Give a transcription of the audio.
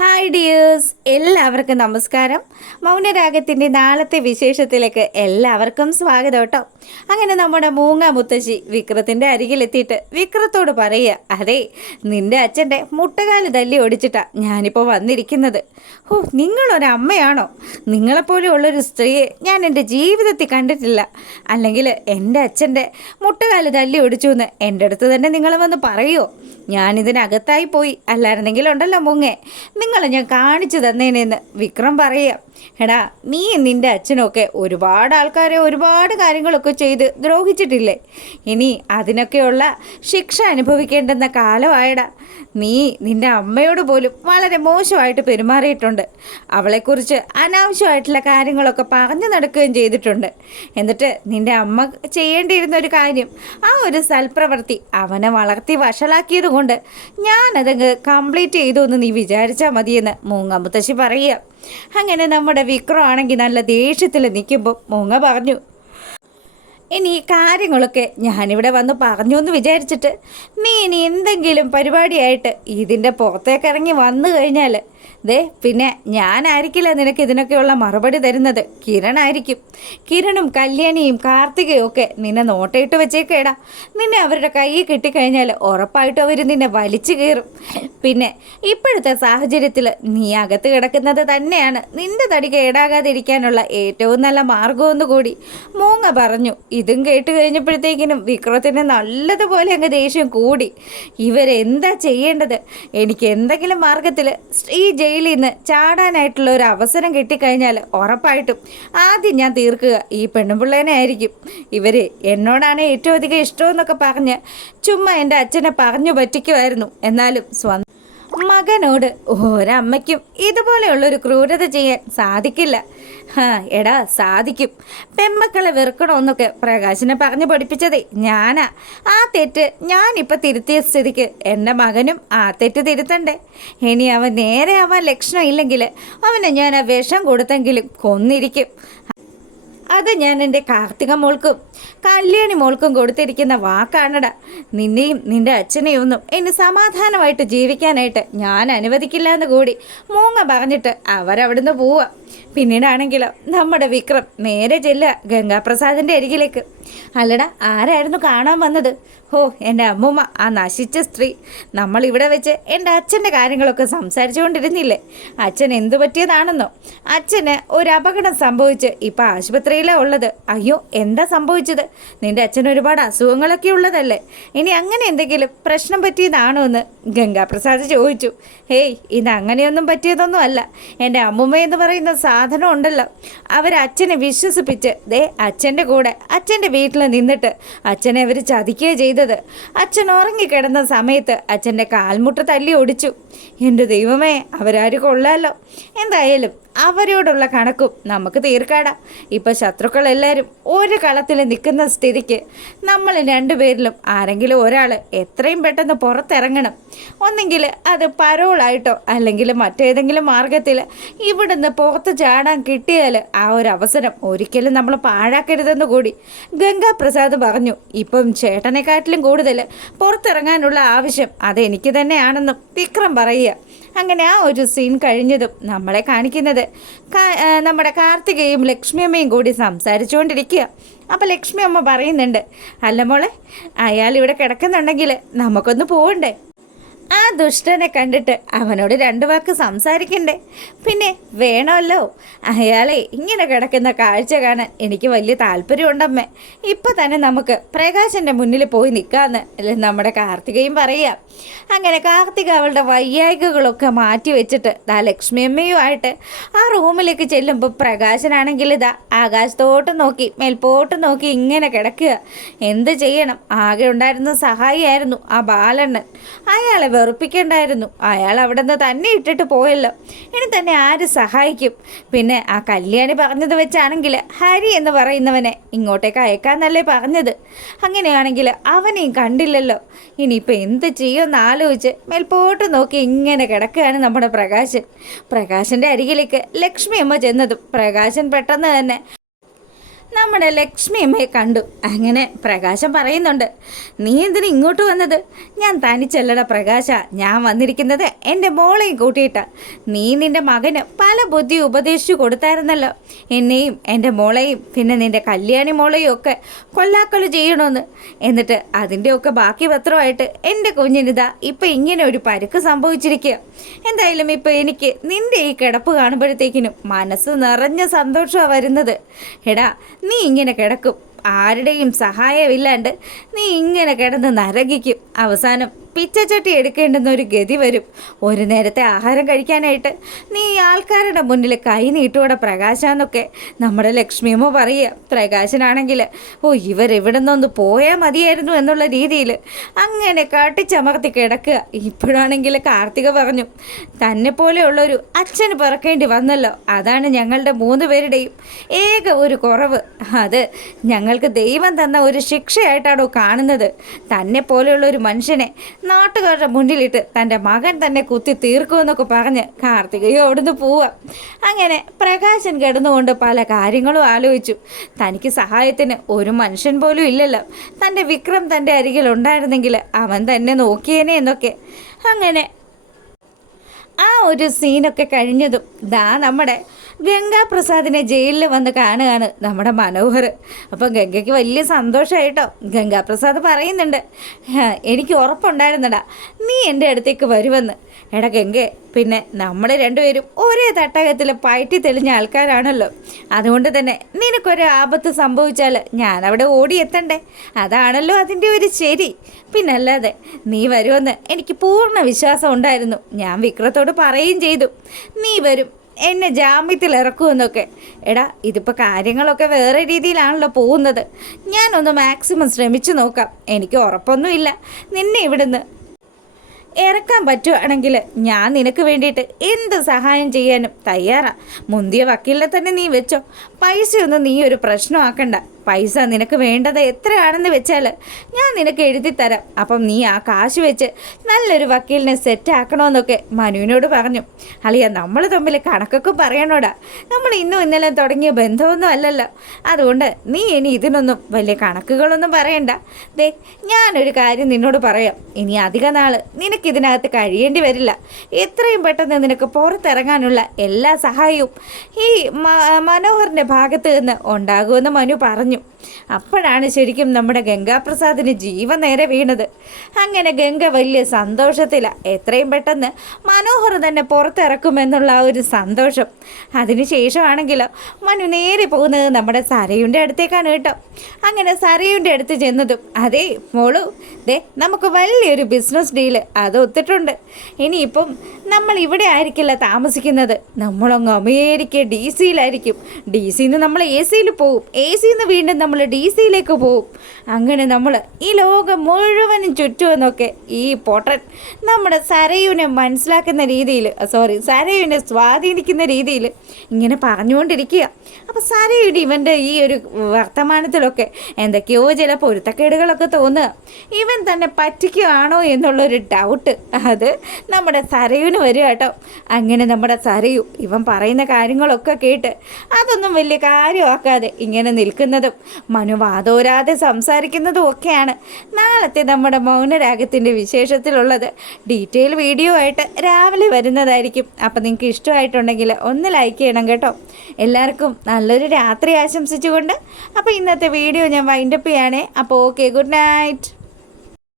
Hi dears, എല്ലാവർക്കും നമസ്കാരം. മൗനരാഗത്തിൻ്റെ നാളത്തെ വിശേഷത്തിലേക്ക് എല്ലാവർക്കും സ്വാഗതം കേട്ടോ. അങ്ങനെ നമ്മുടെ മൂങ്ങ മുത്തശ്ശി വിക്രത്തിൻ്റെ അരികിലെത്തിയിട്ട് വിക്രത്തോട് പറയുക, അതെ, നിൻ്റെ അച്ഛൻ്റെ മുട്ടുകാല് തല്ലി ഓടിച്ചിട്ടാ ഞാനിപ്പോൾ വന്നിരിക്കുന്നത്. നിങ്ങളൊരമ്മയാണോ? നിങ്ങളെപ്പോലെയുള്ളൊരു സ്ത്രീയെ ഞാൻ എൻ്റെ ജീവിതത്തിൽ കണ്ടിട്ടില്ല. അല്ലെങ്കിൽ എൻ്റെ അച്ഛൻ്റെ മുട്ടുകാല് തല്ലി ഓടിച്ചു എന്ന് എൻ്റെ അടുത്ത് തന്നെ നിങ്ങൾ വന്ന് പറയുമോ? ഞാനിതിനകത്തായി പോയി, അല്ലായിരുന്നെങ്കിലുണ്ടല്ലോ മുങ്ങേ, നിങ്ങളെ ഞാൻ കാണിച്ചു തന്നേനെന്ന് വിക്രം പറയുക. എടാ, നീ നിൻ്റെ അച്ഛനൊക്കെ ഒരുപാട് ആൾക്കാരെ ഒരുപാട് കാര്യങ്ങളൊക്കെ ചെയ്ത് ദ്രോഹിച്ചിട്ടില്ലേ? ഇനി അതിനൊക്കെയുള്ള ശിക്ഷ അനുഭവിക്കേണ്ടുന്ന കാലമായടാ. നീ നിൻ്റെ അമ്മയോട് പോലും വളരെ മോശമായിട്ട് പെരുമാറിയിട്ടുണ്ട്. അവളെക്കുറിച്ച് അനാവശ്യമായിട്ടുള്ള കാര്യങ്ങളൊക്കെ പറഞ്ഞു നടക്കുകയും ചെയ്തിട്ടുണ്ട്. എന്നിട്ട് നിൻ്റെ അമ്മ ചെയ്യേണ്ടിയിരുന്ന ഒരു കാര്യം, ആ ഒരു സൽപ്രവൃത്തി അവനെ വളർത്തി വഷളാക്കിയത് കൊണ്ട് ഞാനതങ്ങ് കംപ്ലീറ്റ് ചെയ്തു എന്ന് നീ വിചാരിച്ചാൽ മതിയെന്ന് മൂങ്ങ മുത്തശ്ശി പറയുക. അങ്ങനെ നമ്മുടെ വിക്രം ആണെങ്കിൽ നല്ല ദേഷ്യത്തിൽ നിൽക്കുമ്പോൾ മൂങ്ങ പറഞ്ഞു, ഇനി ഈ കാര്യങ്ങളൊക്കെ ഞാനിവിടെ വന്ന് പറഞ്ഞു എന്ന് വിചാരിച്ചിട്ട് നീ ഇനി എന്തെങ്കിലും പരിപാടിയായിട്ട് ഇതിൻ്റെ പുറത്തേക്ക് ഇറങ്ങി വന്നു കഴിഞ്ഞാൽ പിന്നെ ഞാനായിരിക്കില്ല നിനക്ക് ഇതിനൊക്കെയുള്ള മറുപടി തരുന്നത്, കിരണായിരിക്കും. കിരണും കല്യാണിയും കാർത്തികയും ഒക്കെ നിന്നെ നോട്ടയിട്ട് വെച്ചേക്കേടാ. നിന്നെ അവരുടെ കയ്യിൽ കിട്ടിക്കഴിഞ്ഞാൽ ഉറപ്പായിട്ടും അവർ നിന്നെ വലിച്ചു കയറും. പിന്നെ ഇപ്പോഴത്തെ സാഹചര്യത്തിൽ നീ അകത്ത് കിടക്കുന്നത് തന്നെയാണ് നിന്റെ തടി കേടാകാതിരിക്കാനുള്ള ഏറ്റവും നല്ല മാർഗമെന്ന് കൂടി മൂങ്ങ പറഞ്ഞു. ഇതും കേട്ട് കഴിഞ്ഞപ്പോഴത്തേക്കിനും വിക്രത്തിന് നല്ലതുപോലെ അങ്ങ് ദേഷ്യം കൂടി. ഇവരെന്താ ചെയ്യേണ്ടത്? എനിക്ക് എന്തെങ്കിലും മാർഗത്തിൽ ഈ ജയിലിൽ നിന്ന് ചാടാനായിട്ടുള്ള ഒരു അവസരം കിട്ടിക്കഴിഞ്ഞാൽ ഉറപ്പായിട്ടും ആദ്യം ഞാൻ തീർക്കുക ഈ പെണ്ണുപിള്ളേനെ ആയിരിക്കും. ഇവർ എന്നോടാണ് ഏറ്റവും അധികം ഇഷ്ടമെന്നൊക്കെ പറഞ്ഞ് ചുമ്മാ എൻ്റെ അച്ഛനെ പറഞ്ഞു പറ്റിക്കുമായിരുന്നു. എന്നാലും മകനോട് ഒരമ്മയ്ക്കും ഇതുപോലെയുള്ളൊരു ക്രൂരത ചെയ്യാൻ സാധിക്കില്ല. എടാ, സാധിക്കും. പെമ്മക്കളെ വെറുക്കണമെന്നൊക്കെ പ്രകാശിനെ പറഞ്ഞു പഠിപ്പിച്ചതേ ഞാനാ. ആ തെറ്റ് ഞാനിപ്പോൾ തിരുത്തിയ സ്ഥിതിക്ക് എൻ്റെ മകനും ആ തെറ്റ് തിരുത്തണ്ടേ? ഇനി അവൻ നേരെ ആവാൻ ലക്ഷണം ഇല്ലെങ്കിൽ അവനെ ഞാൻ ആ വിഷം കൊടുത്തെങ്കിലും കൊന്നിരിക്കും. അത് ഞാൻ എൻ്റെ കാർത്തിക മോൾക്കും കല്യാണി മോൾക്കും കൊടുത്തിരിക്കുന്ന വാക്കാണടാ. നിന്നെയും നിൻ്റെ അച്ഛനെയും ഒന്നും ഇനി സമാധാനമായിട്ട് ജീവിക്കാനായിട്ട് ഞാൻ അനുവദിക്കില്ല എന്ന് കൂടി മൂങ്ങ പറഞ്ഞിട്ട് അവരവിടുന്ന് പോവുക. പിന്നീടാണെങ്കിലോ നമ്മുടെ വിക്രം നേരെ ചെല്ലുക ഗംഗാപ്രസാദിൻ്റെ അരികിലേക്ക്. അല്ലടാ, ആരായിരുന്നു കാണാൻ വന്നത്? എൻ്റെ അമ്മൂമ്മ, ആ നശിച്ച സ്ത്രീ. നമ്മളിവിടെ വെച്ച് എൻ്റെ അച്ഛൻ്റെ കാര്യങ്ങളൊക്കെ സംസാരിച്ചു കൊണ്ടിരുന്നില്ലേ? അച്ഛൻ എന്തു പറ്റിയതാണെന്നോ? അച്ഛന് ഒരു അപകടം സംഭവിച്ച് ഇപ്പം ആശുപത്രിയിലാണ് ഉള്ളത്. അയ്യോ, എന്താ സംഭവിച്ചത്? നിൻ്റെ അച്ഛന് ഒരുപാട് അസുഖങ്ങളൊക്കെ ഉള്ളതല്ലേ? ഇനി അങ്ങനെ എന്തെങ്കിലും പ്രശ്നം പറ്റിയതാണോ എന്ന് ഗംഗാപ്രസാദ് ചോദിച്ചു. ഇത് അങ്ങനെയൊന്നും പറ്റിയതൊന്നും അല്ല. എൻ്റെ അമ്മൂമ്മ എന്ന് പറയുന്ന സാധനം ഉണ്ടല്ലോ, അവരച്ഛനെ വിശ്വസിപ്പിച്ച് അച്ഛൻ്റെ കൂടെ അച്ഛൻ്റെ വീട്ടിൽ നിന്നിട്ട് അച്ഛനെ അവർ ചതിക്കുകയോ ചെയ്തത്. അച്ഛൻ ഉറങ്ങിക്കിടന്ന സമയത്ത് അച്ഛൻ്റെ കാൽമുട്ട് തല്ലി ഒടിച്ചു. എൻ്റെ ദൈവമേ, അവരാരും കൊള്ളാലോ. എന്തായാലും അവരോടുള്ള കണക്കും നമുക്ക് തീർക്കാടാ. ഇപ്പം ശത്രുക്കളെല്ലാവരും ഒരു കളത്തിൽ നിൽക്കുന്ന സ്ഥിതിക്ക് നമ്മൾ രണ്ടുപേരിലും ആരെങ്കിലും ഒരാൾ എത്രയും പെട്ടെന്ന് പുറത്തിറങ്ങണം. ഒന്നെങ്കിൽ അത് പരോളായിട്ടോ അല്ലെങ്കിൽ മറ്റേതെങ്കിലും മാർഗത്തിൽ ഇവിടുന്ന് പുറത്ത് ചാടാൻ കിട്ടിയാൽ ആ ഒരു അവസരം ഒരിക്കലും നമ്മൾ പാഴാക്കരുതെന്ന് കൂടി ഗംഗാപ്രസാദ് പറഞ്ഞു. ഇപ്പം ചേട്ടനെക്കാട്ടിലും കൂടുതൽ പുറത്തിറങ്ങാനുള്ള ആവശ്യം അതെനിക്ക് തന്നെയാണെന്നും വിക്രം പറയുക. അങ്ങനെ ആ ഒരു സീൻ കഴിഞ്ഞതും നമ്മളെ കാണിക്കുന്നത് നമ്മുടെ കാർത്തികയും ലക്ഷ്മിയമ്മയും കൂടി സംസാരിച്ചുകൊണ്ടിരിക്കുക. അപ്പോൾ ലക്ഷ്മി അമ്മ പറയുന്നുണ്ട്, അല്ല മോളെ, അയാൾ ഇവിടെ കിടക്കുന്നുണ്ടെങ്കിൽ നമുക്കൊന്ന് പോകണ്ടേ? ആ ദുഷ്ടനെ കണ്ടിട്ട് അവനോട് രണ്ട് വാക്ക് സംസാരിക്കണ്ടേ? പിന്നെ വേണമല്ലോ. അയാളെ ഇങ്ങനെ കിടക്കുന്ന കാഴ്ച കാണാൻ എനിക്ക് വലിയ താല്പര്യമുണ്ടമ്മേ. ഇപ്പം തന്നെ നമുക്ക് പ്രകാശൻ്റെ മുന്നിൽ പോയി നിൽക്കാമെന്ന് നമ്മുടെ കാർത്തികയും പറയുക. അങ്ങനെ കാർത്തിക അവളുടെ വയ്യായികകളൊക്കെ മാറ്റി വെച്ചിട്ട് ലക്ഷ്മിയമ്മയുമായിട്ട് ആ റൂമിലേക്ക് ചെല്ലുമ്പോൾ പ്രകാശനാണെങ്കിൽ ആകാശത്തോട്ട് നോക്കി മേൽപോട്ട് നോക്കി ഇങ്ങനെ കിടക്കുക. എന്ത് ചെയ്യണം? ആകെ ഉണ്ടായിരുന്ന സഹായിയായിരുന്നു ആ ബാലണ്ണൻ. അയാളെ വെറുപ്പിക്കേണ്ടായിരുന്നു. അയാൾ അവിടെ നിന്ന് തന്നെ ഇട്ടിട്ട് പോയല്ലോ. ഇനി തന്നെ ആര് സഹായിക്കും? പിന്നെ ആ കല്യാണി പറഞ്ഞത് വെച്ചാണെങ്കിൽ ഹരി എന്ന് പറയുന്നവനെ ഇങ്ങോട്ടേക്ക് അയക്കാന്നല്ലേ പറഞ്ഞത്. അങ്ങനെയാണെങ്കിൽ അവനെയും കണ്ടില്ലല്ലോ. ഇനിയിപ്പോൾ എന്ത് ചെയ്യുമെന്ന് ആലോചിച്ച് മേൽപോട്ട് നോക്കി ഇങ്ങനെ കിടക്കുകയാണ് നമ്മുടെ പ്രകാശൻ. പ്രകാശൻ്റെ അരികിലേക്ക് ലക്ഷ്മി അമ്മ ചെന്നതും പ്രകാശൻ പെട്ടെന്ന് തന്നെ നമ്മുടെ ലക്ഷ്മി അമ്മയെ കണ്ടു. അങ്ങനെ പ്രകാശം പറയുന്നുണ്ട്, നീ എന്തിനാ ഇങ്ങോട്ട് വന്നത്? ഞാൻ തനിച്ചല്ലട പ്രകാശ, ഞാൻ വന്നിരിക്കുന്നത് എൻ്റെ മോളെയും കൂട്ടിയിട്ടാ. നീ നിൻ്റെ മകന് പല ബുദ്ധി ഉപദേശിച്ചു കൊടുത്തായിരുന്നല്ലോ, എന്നെയും എൻ്റെ മോളെയും പിന്നെ നിൻ്റെ കല്യാണി മോളെയും ഒക്കെ കൊല്ലാക്കൊല ചെയ്യണമെന്ന്. എന്നിട്ട് അതിൻ്റെയൊക്കെ ബാക്കി പത്രമായിട്ട് എൻ്റെ കുഞ്ഞിനിതാ ഇപ്പം ഇങ്ങനെ ഒരു പരുക്ക് സംഭവിച്ചിരിക്കുക. എന്തായാലും ഇപ്പം എനിക്ക് നിൻ്റെ ഈ കിടപ്പ് കാണുമ്പോഴത്തേക്കിനും മനസ്സ് നിറഞ്ഞ സന്തോഷമാണ് വരുന്നത്. എടാ, നീ ഇങ്ങനെ കിടക്കും, ആരുടെയും സഹായമില്ലാണ്ട് നീ ഇങ്ങനെ കിടന്ന് നരകിക്കും. അവസാനം പിച്ചച്ചട്ടി എടുക്കേണ്ടുന്ന ഒരു ഗതി വരും. ഒരു നേരത്തെ ആഹാരം കഴിക്കാനായിട്ട് നീ ആൾക്കാരുടെ മുന്നിൽ കൈ നീട്ടോടെ പ്രകാശാന്നൊക്കെ നമ്മുടെ ലക്ഷ്മിയമ്മ പറയുക. പ്രകാശനാണെങ്കിൽ ഇവരെവിടെ നിന്നൊന്ന് പോയാൽ മതിയായിരുന്നു എന്നുള്ള രീതിയിൽ അങ്ങനെ കാട്ടിച്ചമർത്തി കിടക്കുക. ഇപ്പോഴാണെങ്കിൽ കാർത്തിക പറഞ്ഞു, തന്നെ പോലെയുള്ളൊരു അച്ഛന് പിറക്കേണ്ടി വന്നല്ലോ, അതാണ് ഞങ്ങളുടെ 3 പേരുടെയും ഏക ഒരു കുറവ്. അത് ഞങ്ങൾക്ക് ദൈവം തന്ന ഒരു ശിക്ഷയായിട്ടാണോ കാണുന്നത്? തന്നെ പോലെയുള്ള ഒരു മനുഷ്യനെ നാട്ടുകാരുടെ മുന്നിലിട്ട് തൻ്റെ മകൻ തന്നെ കുത്തി തീർക്കുമെന്നൊക്കെ പറഞ്ഞ് കാർത്തികയോ അവിടുന്ന് പോവാം. അങ്ങനെ പ്രകാശൻ കിടന്നുകൊണ്ട് പല കാര്യങ്ങളും ആലോചിച്ചു. തനിക്ക് സഹായത്തിന് ഒരു മനുഷ്യൻ പോലും ഇല്ലല്ലോ. തൻ്റെ വിക്രം തൻ്റെ അരികിൽ ഉണ്ടായിരുന്നെങ്കിൽ അവൻ തന്നെ നോക്കിയേനെ എന്നൊക്കെ. അങ്ങനെ ആ ഒരു സീനൊക്കെ കഴിഞ്ഞതും നമ്മുടെ ഗംഗാപ്രസാദിനെ ജയിലിൽ വന്ന് കാണുകയാണ് നമ്മുടെ മനോഹർ. അപ്പം ഗംഗയ്ക്ക് വലിയ സന്തോഷമായിട്ടോ. ഗംഗാപ്രസാദ് പറയുന്നുണ്ട്, എനിക്ക് ഉറപ്പുണ്ടായിരുന്നടാ നീ എൻ്റെ അടുത്തേക്ക് വരുമെന്ന്. എടാ ഗംഗെ, പിന്നെ നമ്മൾ രണ്ടുപേരും ഒരേ തട്ടകത്തിൽ പയറ്റി തെളിഞ്ഞ ആൾക്കാരാണല്ലോ. അതുകൊണ്ട് തന്നെ നിനക്കൊരു ആപത്ത് സംഭവിച്ചാൽ ഞാനവിടെ ഓടിയെത്തണ്ടേ? അതാണല്ലോ അതിൻ്റെ ഒരു ശരി. പിന്നല്ലാതെ നീ വരുമെന്ന് എനിക്ക് പൂർണ്ണ വിശ്വാസം ഉണ്ടായിരുന്നു. ഞാൻ വിക്രത്തോട് പറയുകയും ചെയ്തു നീ വരും, എന്നെ ജാമ്യത്തിൽ ഇറക്കുമെന്നൊക്കെ. എടാ, ഇതിപ്പോൾ കാര്യങ്ങളൊക്കെ വേറെ രീതിയിലാണല്ലോ പോകുന്നത്. ഞാനൊന്ന് മാക്സിമം ശ്രമിച്ചു നോക്കാം. എനിക്ക് ഉറപ്പൊന്നുമില്ല നിന്നെ ഇവിടുന്ന് ഇറക്കാൻ പറ്റുവാണെങ്കിൽ ഞാൻ നിനക്ക് വേണ്ടിയിട്ട് എന്ത് സഹായം ചെയ്യാനും തയ്യാറാണ്. മുന്തിയ വക്കീലിനെ തന്നെ നീ വെച്ചോ. പൈസയൊന്നും നീ ഒരു പ്രശ്നമാക്കണ്ട. പൈസ നിനക്ക് വേണ്ടത് എത്രയാണെന്ന് വെച്ചാൽ ഞാൻ നിനക്ക് എഴുതി തരാം. അപ്പം നീ ആ കാശ് വെച്ച് നല്ലൊരു വക്കീലിനെ സെറ്റ് ആക്കണമെന്നൊക്കെ മനുവിനോട് പറഞ്ഞു. അളിയ, നമ്മൾ തമ്മിൽ കണക്കൊക്കെ പറയണോടാ. നമ്മൾ ഇന്നും ഇന്നലെ തുടങ്ങിയ ബന്ധമൊന്നും അല്ലല്ലോ. അതുകൊണ്ട് നീ ഇനി ഇതിനൊന്നും വലിയ കണക്കുകളൊന്നും പറയണ്ട. ദേ, ഞാനൊരു കാര്യം നിന്നോട് പറയാം. ഇനി അധിക നാൾ നിനക്കിതിനകത്ത് കഴിയേണ്ടി വരില്ല. എത്രയും പെട്ടെന്ന് നിനക്ക് പുറത്തിറങ്ങാനുള്ള എല്ലാ സഹായവും ഈ മനോഹറിൻ്റെ ഭാഗത്ത് നിന്ന് ഉണ്ടാകുമെന്ന് മനു പറഞ്ഞു. അപ്പോഴാണ് ശരിക്കും നമ്മുടെ ഗംഗാപ്രസാദിന് ജീവൻ നേരെ വീണത്. അങ്ങനെ ഗംഗ വലിയ സന്തോഷത്തിലാണ്. എത്രയും പെട്ടെന്ന് മനോഹർ തന്നെ പുറത്തിറക്കുമെന്നുള്ള ആ ഒരു സന്തോഷം. അതിനുശേഷമാണെങ്കിലോ മനു നേരെ പോകുന്നത് നമ്മുടെ സരയുൻ്റെ അടുത്തേക്കാണ് കേട്ടോ. അങ്ങനെ സരയുൻ്റെ അടുത്ത് ചെന്നതും, അതേ മോളു, ദേ നമുക്ക് വലിയൊരു ബിസിനസ് ഡീല് അത് ഒത്തിട്ടുണ്ട്. ഇനിയിപ്പം നമ്മൾ ഇവിടെ ആയിരിക്കില്ല താമസിക്കുന്നത്, നമ്മളങ്ങ് അമേരിക്ക DC-യിലായിരിക്കും. DC-ന്ന് നമ്മൾ AC-യിൽ പോവും, AC-ന്ന് വീണ്ടും നമ്മൾ DC-യിലേക്ക് പോവും. അങ്ങനെ നമ്മൾ ഈ ലോകം മുഴുവനും ചുറ്റുമെന്നൊക്കെ ഈ പൊട്ടൻ നമ്മുടെ സരയുവിനെ മനസ്സിലാക്കുന്ന രീതിയിൽ, സരയുവിനെ സ്വാധീനിക്കുന്ന രീതിയിൽ ഇങ്ങനെ പറഞ്ഞുകൊണ്ടിരിക്കുക. അപ്പോൾ സരയുടെ ഇവൻ്റെ ഈ ഒരു വർത്തമാനത്തിലൊക്കെ എന്തൊക്കെയോ ചില പൊരുത്തക്കേടുകളൊക്കെ തോന്നുക. ഇവൻ തന്നെ പറ്റിക്കുകയാണോ എന്നുള്ളൊരു ഡൗട്ട് അത് നമ്മുടെ സരയുവിന് വരിക കേട്ടോ. അങ്ങനെ നമ്മുടെ സരയു ഇവൻ പറയുന്ന കാര്യങ്ങളൊക്കെ കേട്ട് അതൊന്നും വലിയ കാര്യമാക്കാതെ ഇങ്ങനെ നിൽക്കുന്നതും മനു വാതോരാതെ സംസാരിക്കുന്നതും ഒക്കെയാണ് നാളത്തെ നമ്മുടെ മൗനരാഗത്തിൻ്റെ വിശേഷത്തിലുള്ളത്. ഡീറ്റെയിൽ വീഡിയോ ആയിട്ട് രാവിലെ വരുന്നതായിരിക്കും. അപ്പം നിങ്ങൾക്ക് ഇഷ്ടമായിട്ടുണ്ടെങ്കിൽ ഒന്ന് ലൈക്ക് ചെയ്യണം കേട്ടോ. എല്ലാവർക്കും നല്ലൊരു രാത്രി ആശംസിച്ചുകൊണ്ട് അപ്പോൾ ഇന്നത്തെ വീഡിയോ ഞാൻ വൈൻഡപ്പ് ചെയ്യണേ. അപ്പോൾ ഓക്കെ, ഗുഡ് നൈറ്റ്.